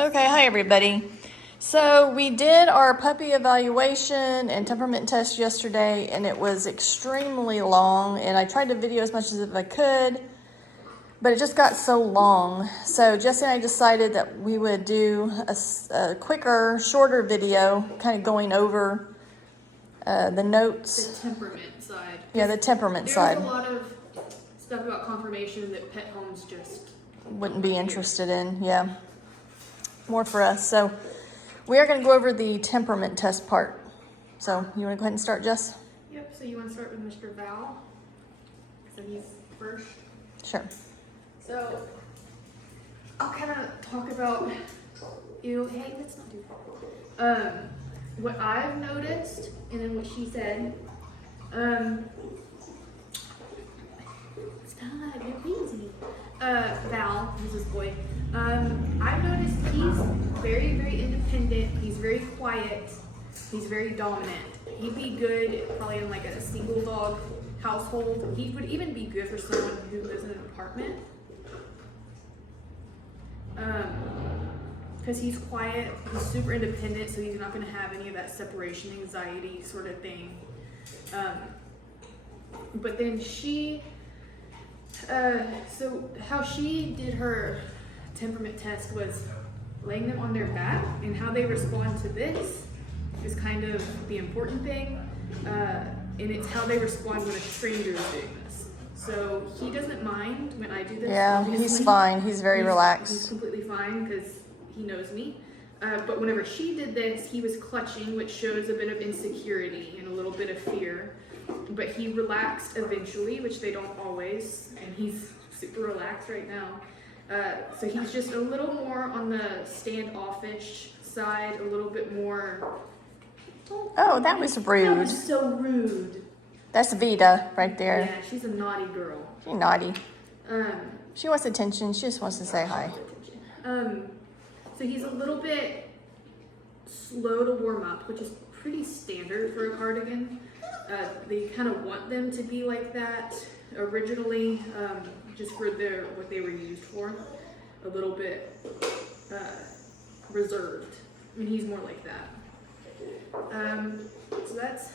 Okay, hi everybody. So we did our puppy evaluation and temperament test yesterday, and it was extremely long, and I tried to video as much as I could, but it just got so long. So Jesse and I decided that we would do a quicker, shorter video, kind of going over the notes. The temperament side. Yeah, the temperament side. There's a lot of stuff about confirmation that pet homes just wouldn't be interested in, yeah. More for us. So we are going to go over the temperament test part. So you want to go ahead and start, Jess? Yep, so you want to start with Mr. Val? So he's first. Sure. So I'll kind of talk about, hey, let's not do that. What I've noticed, and then what she said, stop, you're crazy. Val, this is boy. I've noticed he's very, very independent. He's very quiet. He's very dominant. He'd be good probably in like a single dog household. He would even be good for someone who lives in an apartment. Because he's quiet, he's super independent, so he's not going to have any of that separation anxiety sort of thing. But then she, so how she did her temperament test was laying them on their back, and how they respond to this is kind of the important thing, and it's how they respond when a stranger is doing this. So he doesn't mind when I do this. Yeah, he's fine. He's very relaxed. He's completely fine because he knows me. But whenever she did this, he was clutching, which shows a bit of insecurity and a little bit of fear. But he relaxed eventually, which they don't always, and he's super relaxed right now. So he's just a little more on the standoffish side, a little bit more. Oh, that was rude. That was so rude. That's Vita right there. Yeah, she's a naughty girl. She's naughty. She wants attention. She just wants to say hi. So he's a little bit slow to warm up, which is pretty standard for a cardigan. They kind of want them to be like that originally, just for what they were used for. A little bit reserved. I mean, he's more like that. So that's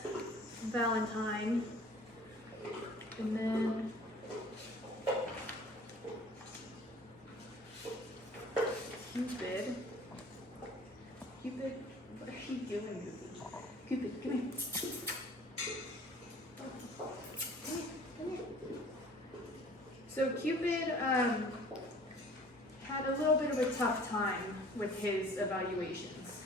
Valentine. And then Cupid, what are you doing? Cupid, come here. Come here. So Cupid had a little bit of a tough time with his evaluations.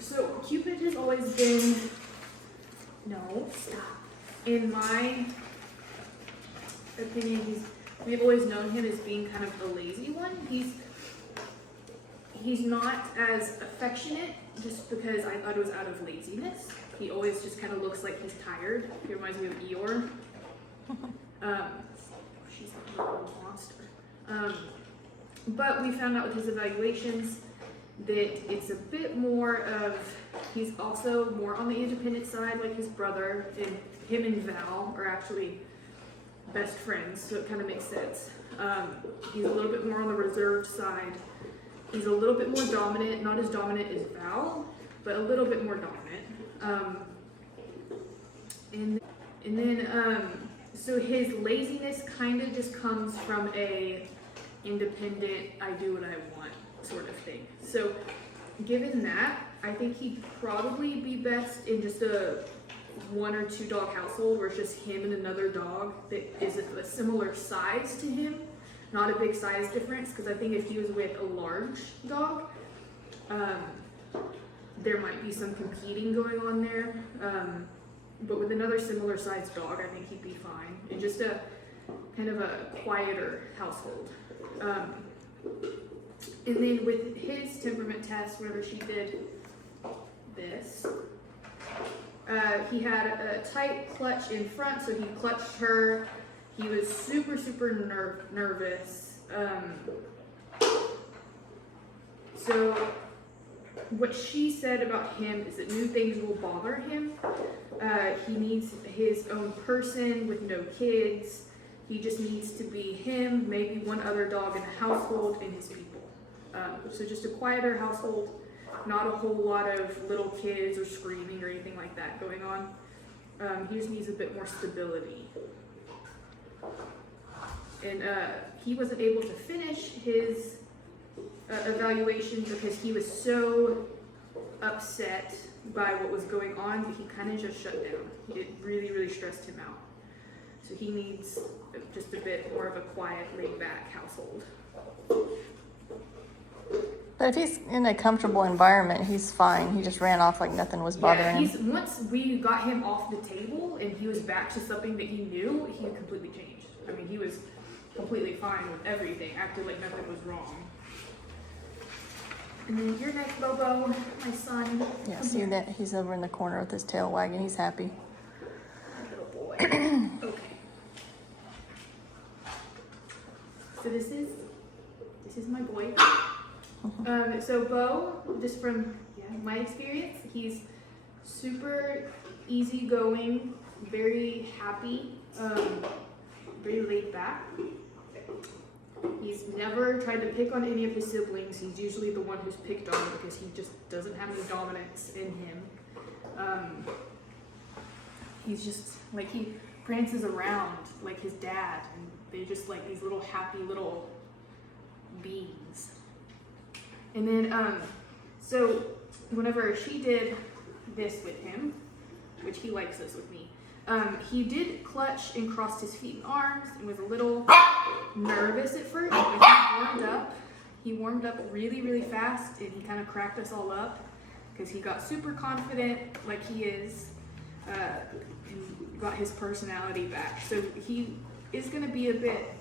So Cupid has always been, no, stop. In my opinion, we've always known him as being kind of the lazy one. He's not as affectionate just because I thought it was out of laziness. He always just kind of looks like he's tired. He reminds me of Eeyore. She's a little monster. But we found out with his evaluations that it's a bit more of, he's also more on the independent side like his brother, and him and Val are actually best friends, so it kind of makes sense. He's a little bit more on the reserved side. He's a little bit more dominant, not as dominant as Val, but a little bit more dominant. And then, so his laziness kind of just comes from a independent, I do what I want sort of thing. So given that, I think he'd probably be best in just a 1 or 2 dog household where it's just him and another dog that is a similar size to him, not a big size difference, because I think if he was with a large dog, there might be some competing going on there. But with another similar sized dog, I think he'd be fine. And just a kind of a quieter household. And then with his temperament test, whenever she did this, he had a tight clutch in front, so he clutched her. He was super, super nervous. So what she said about him is that new things will bother him. He needs his own person with no kids. He just needs to be him, maybe one other dog in the household, and his people. So just a quieter household, not a whole lot of little kids or screaming or anything like that going on. He just needs a bit more stability. And he wasn't able to finish his evaluation because he was so upset by what was going on that he kind of just shut down. It really, really stressed him out. So he needs just a bit more of a quiet, laid-back household. But if he's in a comfortable environment, he's fine. He just ran off like nothing was bothering him. Once we got him off the table and he was back to something that he knew, he completely changed. I mean, he was completely fine with everything, acted like nothing was wrong. And then you're next, Bobo, my son. Yeah, see that? He's over in the corner with his tail wagging. He's happy. Little boy. Okay. So this is my boy. So Bo, just from my experience, he's super easygoing, very happy, very laid back. He's never tried to pick on any of his siblings. He's usually the one who's picked on because he just doesn't have any dominance in him. He's just like, he prances around like his dad, and they're just like these little happy little beings. And then, so whenever she did this with him, which he likes this with me, he did clutch and crossed his feet and arms and was a little nervous at first, but he warmed up really, really fast, and he kind of cracked us all up because he got super confident like he is, and got his personality back. So he is going to be a bit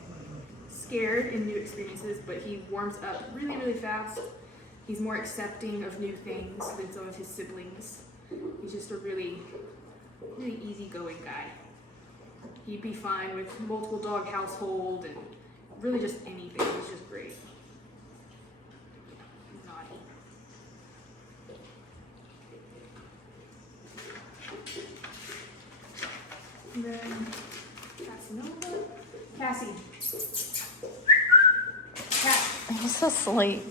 scared in new experiences, but he warms up really, really fast. He's more accepting of new things than some of his siblings. He's just a really, really easygoing guy. He'd be fine with multiple dog household and really just anything. He's just great. He's naughty. And then Casanova. Cassie. Cat. He's asleep.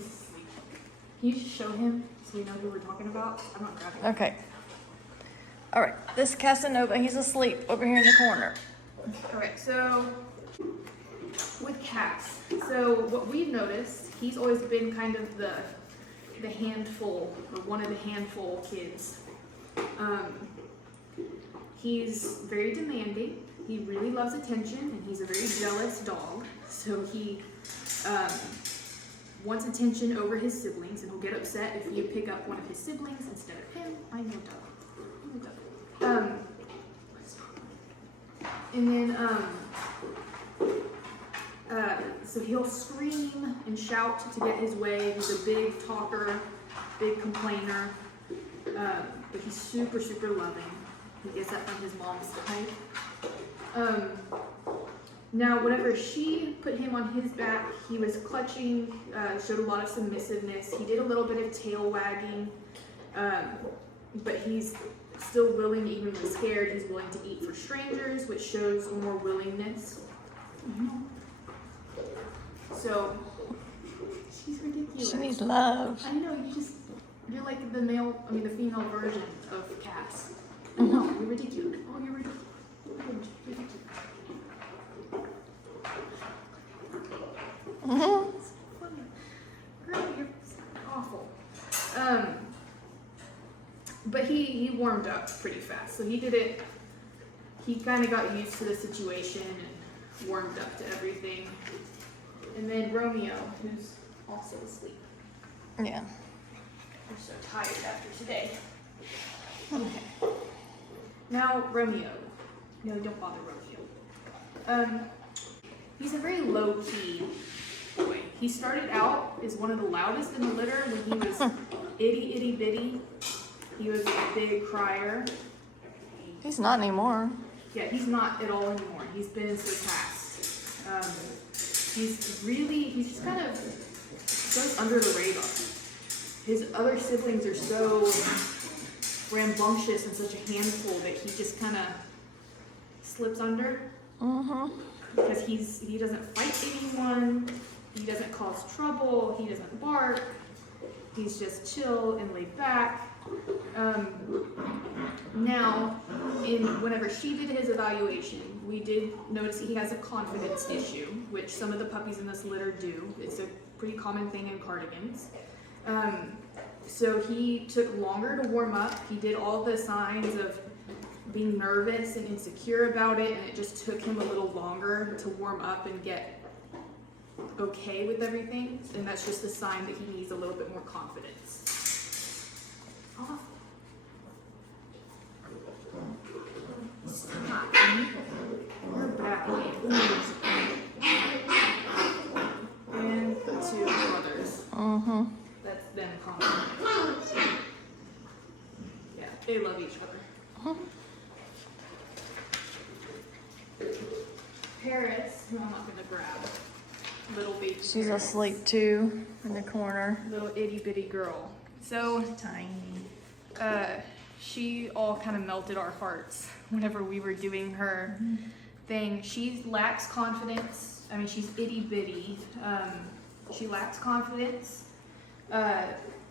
Can you just show him so we know who we're talking about? I'm not grabbing it. Okay. All right. This Casanova, he's asleep over here in the corner. Alright, so with Cass, so what we've noticed, he's always been kind of the handful, or one of the handful kids. He's very demanding. He really loves attention, and he's a very jealous dog. So he wants attention over his siblings, and he'll get upset if you pick up one of his siblings instead of him. I know, dog. And then, so he'll scream and shout to get his way. He's a big talker, big complainer, but he's super, super loving. He gets that from his mom's type. Now, whenever she put him on his back, he was clutching, showed a lot of submissiveness. He did a little bit of tail wagging, but he's still willing, even when scared. He's willing to eat for strangers, which shows more willingness. So, she's ridiculous. She needs love. I know, you're like the female version of Cass. I know, you're ridiculous. Oh, you're ridiculous. Girl, you're awful. But he warmed up pretty fast. So he kind of got used to the situation and warmed up to everything. And then Romeo, who's also asleep. Yeah. We're so tired after today. Okay. Now, Romeo. No, don't bother Romeo. He's a very low-key boy. He started out as one of the loudest in the litter when he was itty bitty. He was a big crier. He's not anymore. Yeah, he's not at all anymore. He's been surpassed. He's just kind of goes under the radar. His other siblings are so rambunctious and such a handful that he just kind of slips under. because he doesn't fight anyone, he doesn't cause trouble, he doesn't bark, he's just chill and laid back. Now, whenever she did his evaluation, we did notice he has a confidence issue, which some of the puppies in this litter do. It's a pretty common thing in Cardigans. So he took longer to warm up. He did all the signs of being nervous and insecure about it, and it just took him a little longer to warm up and get okay with everything. And that's just a sign that he needs a little bit more confidence. Oh. Stop. You're bad. And the two others. That's them confident. Yeah, they love each other. Paris, who I'm not gonna grab. Little baby. She's Paris. asleep too in the corner. Little itty bitty girl. So Tiny. she all kind of melted our hearts whenever we were doing her thing. She lacks confidence. I mean, she's itty bitty. She lacks confidence.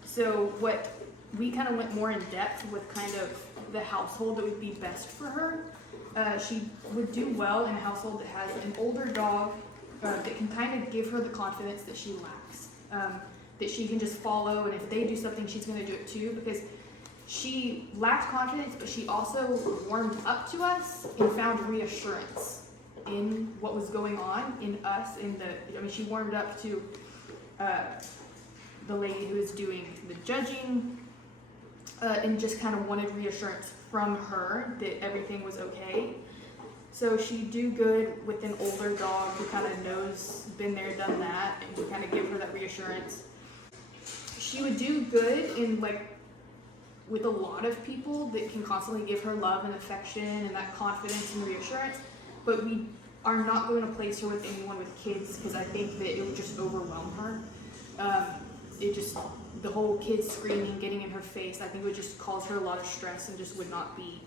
So what we kind of went more in depth with kind of the household that would be best for her. She would do well in a household that has an older dog that can kind of give her the confidence that she lacks. That she can just follow, and if they do something, she's going to do it too, because she lacked confidence, but she also warmed up to us and found reassurance in what was going on in us. She warmed up to the lady who was doing the judging, and just kind of wanted reassurance from her that everything was okay. So she'd do good with an older dog who kind of knows, been there, done that, and to kind of give her that reassurance. She would do good in with a lot of people that can constantly give her love and affection and that confidence and reassurance, but we are not going to place her with anyone with kids because I think that it would just overwhelm her. The whole kid screaming, getting in her face, I think would just cause her a lot of stress and just would not be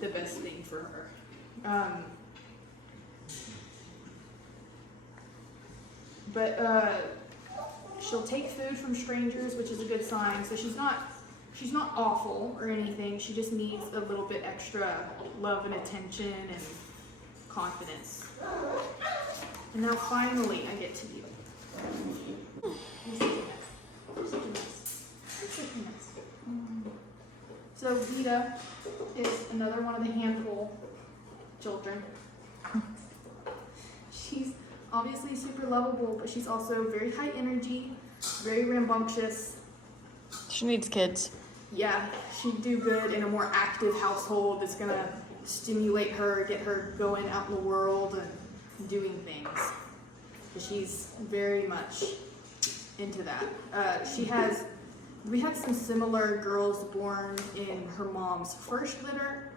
the best thing for her. But she'll take food from strangers, which is a good sign. So she's not awful or anything. She just needs a little bit extra love and attention and confidence. And now finally I get to you. You're such a mess. You're such a mess. You're such a mess. So Vita is another one of the handful children. She's obviously super lovable, but she's also very high energy, very rambunctious. She needs kids. Yeah, she'd do good in a more active household that's gonna stimulate her, get her going out in the world and doing things. But she's very much into that. We had some similar girls born in her mom's first litter.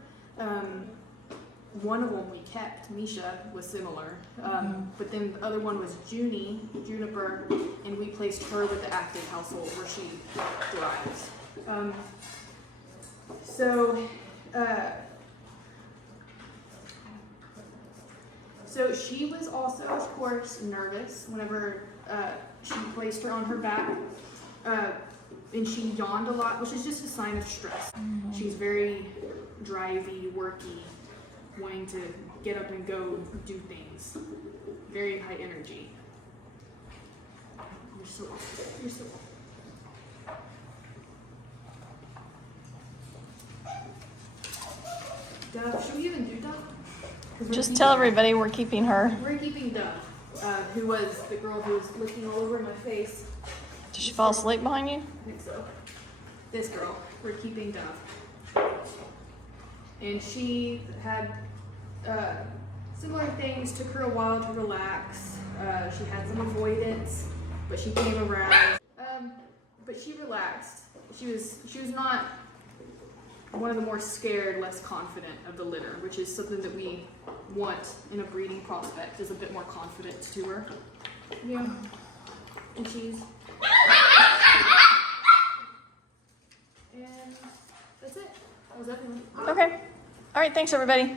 One of them we kept, Misha, was similar. But then the other one was Juniper, and we placed her with the active household where she thrives. So she was also, of course, nervous whenever she placed her on her back. And she yawned a lot, which is just a sign of stress. She's very drivey, worky, wanting to get up and go do things. Very high energy. You're so awesome. You're so awesome. Dove, should we even do Dove? Just tell everybody we're keeping her. We're keeping Dove, who was the girl who was licking all over my face. Did she fall asleep behind you? I think so. This girl, we're keeping Dove. And she had similar things, took her a while to relax. She had some avoidance, but she came around. But she relaxed. She was not one of the more scared, less confident of the litter, which is something that we want in a breeding prospect, is a bit more confidence to her. Yeah. And she's... And that's it. That was everyone. Okay. All right. Thanks, everybody.